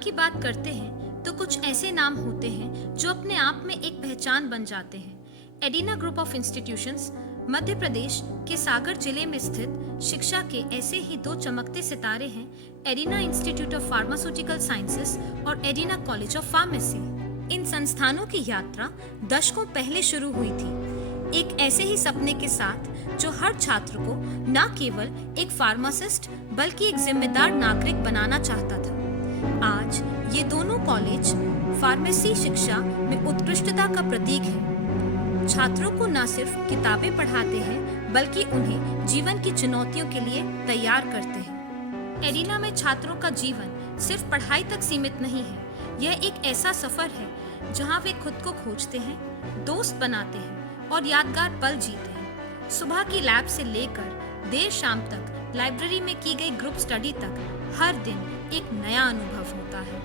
की बात करते हैं तो कुछ ऐसे नाम होते हैं जो अपने आप में एक पहचान बन जाते हैं। एडिना group of institutions Madhya Pradesh के सागर जिले में स्थित शिक्षा के ऐसे ही दो चमकते सितारे हैं, एडिना इंस्टीट्यूट ऑफ फार्मास्यूटिकल साइंसेस और एडिना कॉलेज ऑफ फार्मेसी। इन संस्थानों की यात्रा दशकों पहले शुरू हुई थी, एक ऐसे ही सपने के साथ जो हर छात्र को न केवल एक फार्मासिस्ट बल्कि एक जिम्मेदार नागरिक बनाना चाहता था। आज ये दोनों कॉलेज फार्मेसी शिक्षा में उत्कृष्टता का प्रतीक है। छात्रों को न सिर्फ किताबें पढ़ाते हैं बल्कि उन्हें जीवन की चुनौतियों के लिए तैयार करते हैं। एडिना में छात्रों का जीवन सिर्फ पढ़ाई तक सीमित नहीं है, यह एक ऐसा सफर है जहां वे खुद को खोजते हैं, दोस्त बनाते हैं और यादगार पल जीते हैं। सुबह की लैब से लेकर देर शाम तक लाइब्रेरी में की गई ग्रुप स्टडी तक हर दिन एक नया अनुभव होता है।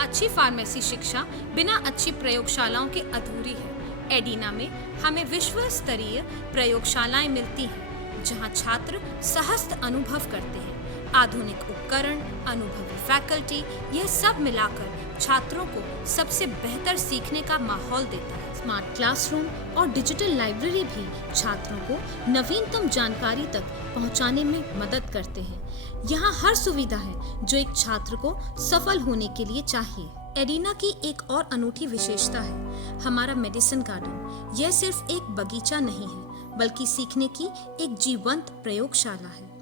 अच्छी फार्मेसी शिक्षा बिना अच्छी प्रयोगशालाओं के अधूरी है। एडिना में हमें विश्व स्तरीय प्रयोगशालाएं मिलती हैं, जहां छात्र सहस्त्र अनुभव करते हैं। आधुनिक उपकरण, अनुभवी फैकल्टी, यह सब मिलाकर छात्रों को सबसे बेहतर सीखने का माहौल देता है। स्मार्ट क्लासरूम और डिजिटल लाइब्रेरी भी छात्रों को नवीनतम जानकारी तक पहुंचाने में मदद करते हैं। यहाँ हर सुविधा है जो एक छात्र को सफल होने के लिए चाहिए। एडिना की एक और अनूठी विशेषता है हमारा मेडिसिन गार्डन। यह सिर्फ एक बगीचा नहीं है बल्कि सीखने की एक जीवंत प्रयोगशाला है।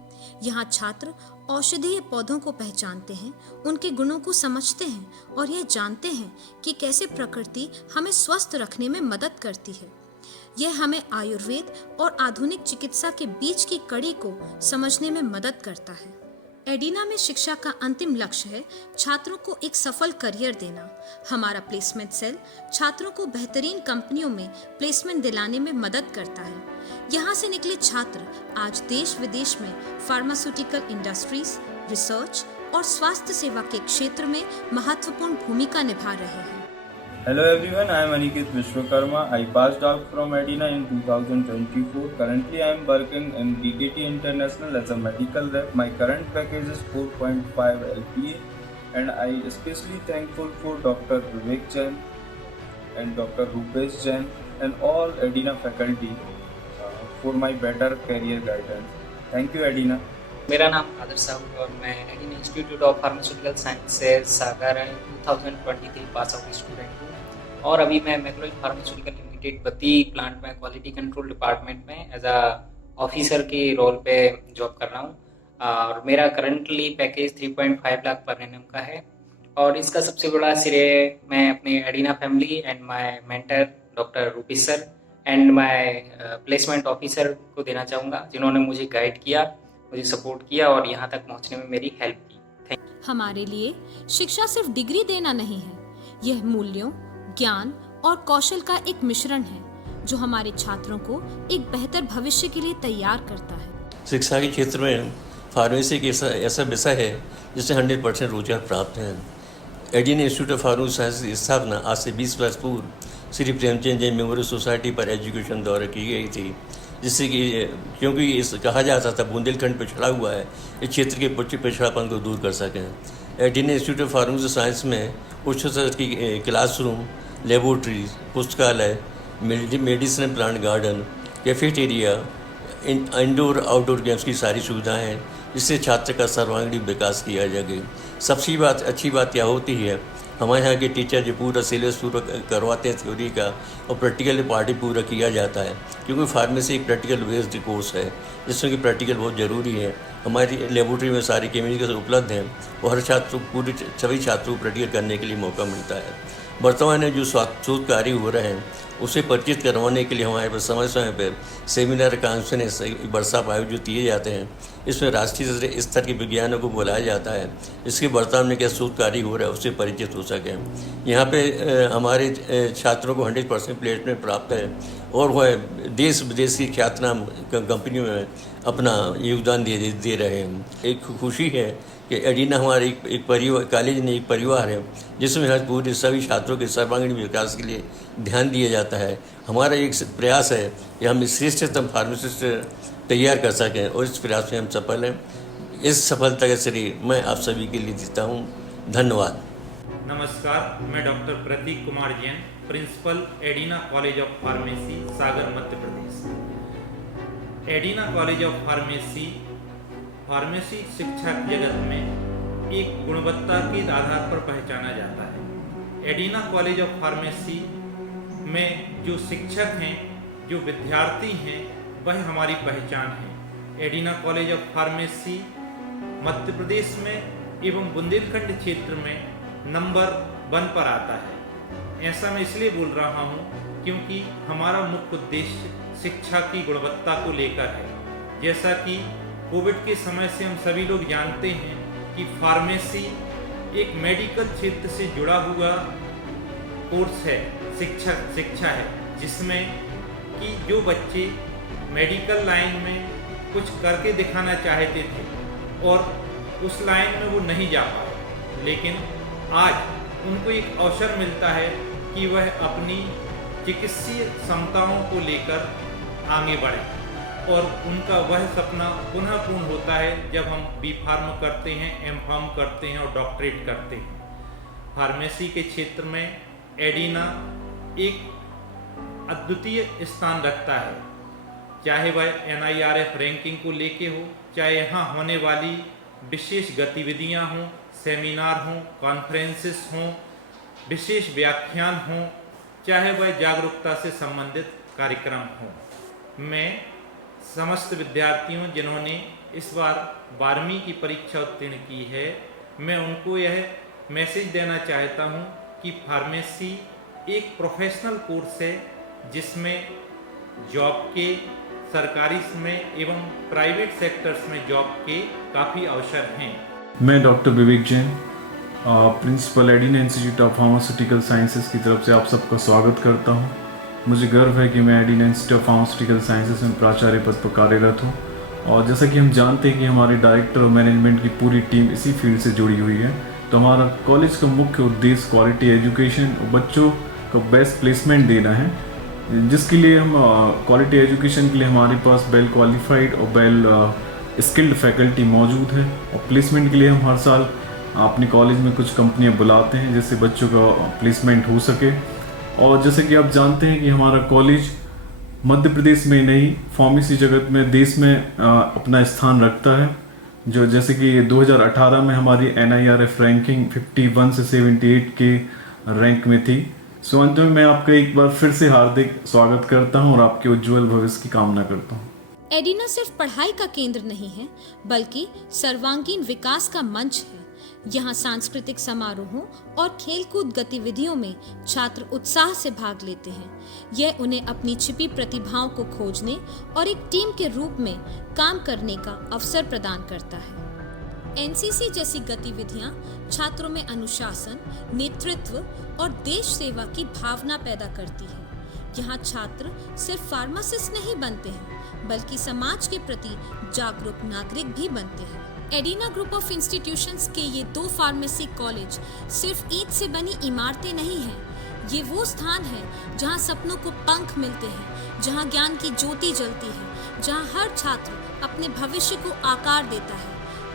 यहाँ छात्र औषधीय पौधों को पहचानते हैं, उनके गुणों को समझते हैं और यह जानते हैं कि कैसे प्रकृति हमें स्वस्थ रखने में मदद करती है। यह हमें आयुर्वेद और आधुनिक चिकित्सा के बीच की कड़ी को समझने में मदद करता है। एडिना में शिक्षा का अंतिम लक्ष्य है छात्रों को एक सफल करियर देना। हमारा प्लेसमेंट सेल छात्रों को बेहतरीन कंपनियों में प्लेसमेंट दिलाने में मदद करता है। यहाँ से निकले छात्र आज देश विदेश में फार्मास्यूटिकल इंडस्ट्रीज, रिसर्च और स्वास्थ्य सेवा के क्षेत्र में महत्वपूर्ण भूमिका निभा रहे हैं। Hello everyone, I am Aniket Vishwakarma. I passed out from Edina in 2024. Currently, I am working in DKT International as a medical rep. My current package is 4.5 LPA, and I especially thankful for Dr. Vivek Jain and Dr. Rupesh Jain and all Edina faculty for my better career guidance. Thank you, Edina. मेरा नाम आदर साहू और मैं एडिना institute of pharmaceutical science से सागर 2023 pass out student हूँ और अभी मैं मैक्रोइल फार्मास्यूटिकल लिमिटेड बत्ती प्लांट में क्वालिटी कंट्रोल डिपार्टमेंट में एज अ ऑफिसर के रोल पे जॉब कर रहा हूँ और मेरा currently package 3.5 lakh per annum का है। और इसका सबसे बड़ा श्रेय मैं अपने Adina family and my mentor doctor Rupesh sir and my placement officer को देना चाहूँगा, जिन्होंने मुझे गाइड किया, मुझे सपोर्ट किया और यहाँ तक पहुँचने में मेरी हेल्प की। Thank you. हमारे लिए शिक्षा सिर्फ डिग्री देना नहीं है, यह मूल्यों, ज्ञान और कौशल का एक मिश्रण है जो हमारे छात्रों को एक बेहतर भविष्य के लिए तैयार करता है। शिक्षा के क्षेत्र में फार्मेसी एक ऐसा विषय है जिससे 100% रोजगार प्राप्त है। एडिना इंस्टीट्यूट ऑफ फार्मेसी साइंस की स्थापना आज से 20 वर्ष पूर्व श्री प्रेमचंद जैन मेमोरियल सोसाइटी पर एजुकेशन द्वारा की गई थी, जिससे कि क्योंकि इस कहा जाता था बुंदेलखंड पिछड़ा हुआ है, इस क्षेत्र के पिछड़ापन को दूर कर सकें। एडिना इंस्टीट्यूट ऑफ फार्मेसी साइंस में उच्च स्तर की क्लासरूम, लेबोरेटरीज, पुस्तकालय, medicine plant garden, cafeteria, indoor outdoor games की सारी सुविधाएं हैं, जिससे छात्र का सर्वांगीण विकास किया जाए। सबसे अच्छी बात यह होती है हमारे यहाँ के टीचर जो पूरा सिलेबस पूरा करवाते हैं थ्योरी का और प्रैक्टिकल पार्ट ही पूरा किया जाता है, क्योंकि फार्मेसी एक प्रैक्टिकल बेस्ड कोर्स है जिसमें कि प्रैक्टिकल बहुत ज़रूरी है। हमारी लेबोरेटरी में सारी केमिकल्स उपलब्ध हैं और हर छात्र पूरी सभी छात्रों को प्रैक्टिकल करने के लिए मौका मिलता है। वर्तमान में जो शोध कार्य हो रहे हैं उसे परिचित करवाने के लिए हमारे पास समय समय पर सेमिनार, कॉन्फ्रेंस, वर्कशॉप आयोजित किए जाते हैं। इसमें राष्ट्रीय स्तर के विज्ञानों को बुलाया जाता है, इसके वर्तमान में क्या शोध कार्य हो रहा है उससे परिचित हो सकें। यहाँ पे हमारे छात्रों को 100% प्लेसमेंट प्राप्त है और वह देश विदेश की ख्यातनाम कंपनियों में अपना योगदान दे रहे हैं। एक खुशी है कि एडिना हमारे एक परिवार, कॉलेज ने एक परिवार है जिसमें हर पूरे सभी छात्रों के सर्वांगीण विकास के लिए ध्यान दिया जाता है। हमारा एक प्रयास है कि हम श्रेष्ठतम फार्मासिस्ट तैयार कर सकें और इस प्रयास में हम सफल हैं। इस सफलता का श्रेय मैं आप सभी के लिए देता हूँ। धन्यवाद। नमस्कार, मैं doctor Pratik Kumar Jain, principal Adina college of pharmacy, Sagar, Madhya Pradesh. Adina college of pharmacy pharmacy शिक्षा जगत में एक गुणवत्ता के आधार पर पहचाना जाता है। एडिना कॉलेज ऑफ फार्मेसी में जो शिक्षक हैं, जो विद्यार्थी हैं, वह हमारी पहचान है। एडिना college of pharmacy Madhya Pradesh में एवं बुंदेलखंड क्षेत्र में नंबर 1 पर आता है। ऐसा मैं इसलिए बोल रहा हूँ क्योंकि हमारा मुख्य उद्देश्य शिक्षा की गुणवत्ता को लेकर है। जैसा कि कोविड के समय से हम सभी लोग जानते हैं कि फार्मेसी एक मेडिकल क्षेत्र से जुड़ा हुआ कोर्स है, शिक्षा है, जिसमें कि जो बच्चे मेडिकल लाइन में कुछ करके दिखाना चाहते थे और उस लाइन में वो नहीं जा पाए, लेकिन आज उनको एक अवसर मिलता है कि वह अपनी चिकित्सीय क्षमताओं को लेकर आगे बढ़ें और उनका वह सपना पुनः पूर्ण होता है जब हम बी फार्म करते हैं, एम फार्म करते हैं और डॉक्टरेट करते हैं। फार्मेसी के क्षेत्र में एडिना एक अद्वितीय स्थान रखता है, चाहे वह NIRF रैंकिंग को लेके हो, चाहे यहाँ होने वाली विशेष गतिविधियाँ हों, सेमिनार हों, कॉन्फ्रेंसेस हों, विशेष व्याख्यान हों, चाहे वह जागरूकता से संबंधित कार्यक्रम हों। मैं समस्त विद्यार्थियों जिन्होंने इस बार 12वीं की परीक्षा उत्तीर्ण की है, मैं उनको यह मैसेज देना चाहता हूँ कि फार्मेसी एक प्रोफेशनल कोर्स है जिसमें जॉब के, सरकारी में एवं प्राइवेट सेक्टर्स में जॉब के काफ़ी अवसर हैं। मैं doctor Vivek Jain, principal Adina institute of pharmaceutical sciences की तरफ से आप सबका स्वागत करता हूं। मुझे गर्व है कि मैं एडिना इंस्टीट्यूट ऑफ फार्मास्यूटिकल साइंसेज में प्राचार्य पद पर कार्यरत हूं और जैसा कि हम जानते हैं कि हमारे डायरेक्टर और मैनेजमेंट की पूरी टीम इसी फील्ड से जुड़ी हुई है, तो हमारा कॉलेज का मुख्य उद्देश्य क्वालिटी एजुकेशन और बच्चों को बेस्ट प्लेसमेंट देना है, जिसके लिए हम क्वालिटी एजुकेशन के लिए हमारे पास वेल क्वालिफाइड और वेल स्किल्ड फैकल्टी मौजूद है और प्लेसमेंट के लिए हम हर साल अपने कॉलेज में कुछ कंपनियां बुलाते हैं जिससे बच्चों का प्लेसमेंट हो सके। और जैसे कि आप जानते हैं कि हमारा कॉलेज मध्य प्रदेश में नहीं, फार्मेसी जगत में, देश में अपना स्थान रखता है, जो जैसे कि 2018 में हमारी NIRF रैंकिंग 51 से 78 के रैंक में थी। सो अंत में मैं आपका एक बार फिर से हार्दिक स्वागत करता हूं और आपके उज्जवल भविष्य की कामना करता हूं। एडिना सिर्फ पढ़ाई का केंद्र नहीं है, बल्कि सर्वांगीण विकास का मंच है। यहाँ सांस्कृतिक समारोहों और खेलकूद गतिविधियों में छात्र उत्साह से भाग लेते हैं। यह उन्हें अपनी छिपी प्रतिभाओं को खोजने और एक टीम के रूप में काम करने का अवसर प्रदान करता है। NCC जैसी गतिविधियां छात्रों में अनुशासन, नेतृत्व और देश सेवा की भावना पैदा करती है। यहाँ छात्र सिर्फ फार्मासिस्ट नहीं बनते हैं, बल्कि समाज के प्रति जागरूक नागरिक भी बनते हैं। एडिना ग्रुप ऑफ इंस्टीट्यूशंस के ये 2 फार्मेसी कॉलेज सिर्फ ईंट से बनी इमारतें नहीं हैं। ये वो स्थान है जहाँ सपनों को पंख मिलते हैं, जहाँ ज्ञान की ज्योति जलती है, जहाँ हर छात्र अपने भविष्य को आकार देता है।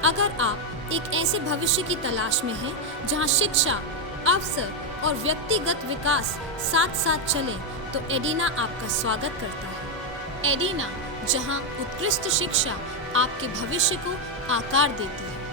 अगर आप एक ऐसे भविष्य की तलाश में हैं जहाँ शिक्षा, अवसर और व्यक्तिगत विकास साथ साथ चलें, तो एडिना आपका स्वागत करता है। एडिना, जहाँ उत्कृष्ट शिक्षा आपके भविष्य को आकार देती है।